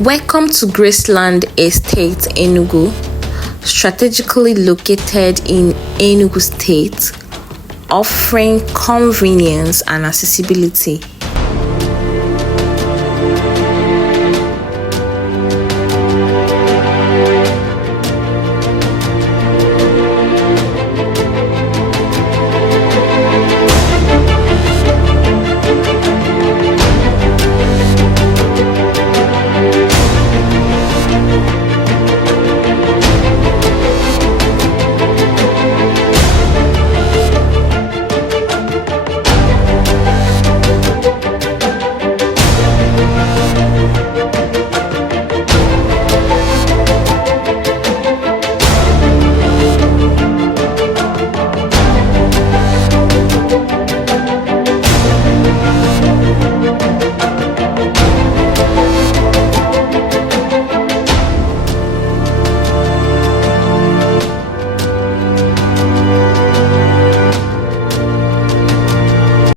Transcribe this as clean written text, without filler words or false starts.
Welcome to Graceland Estate, Enugu, strategically located in Enugu State, offering convenience and accessibility.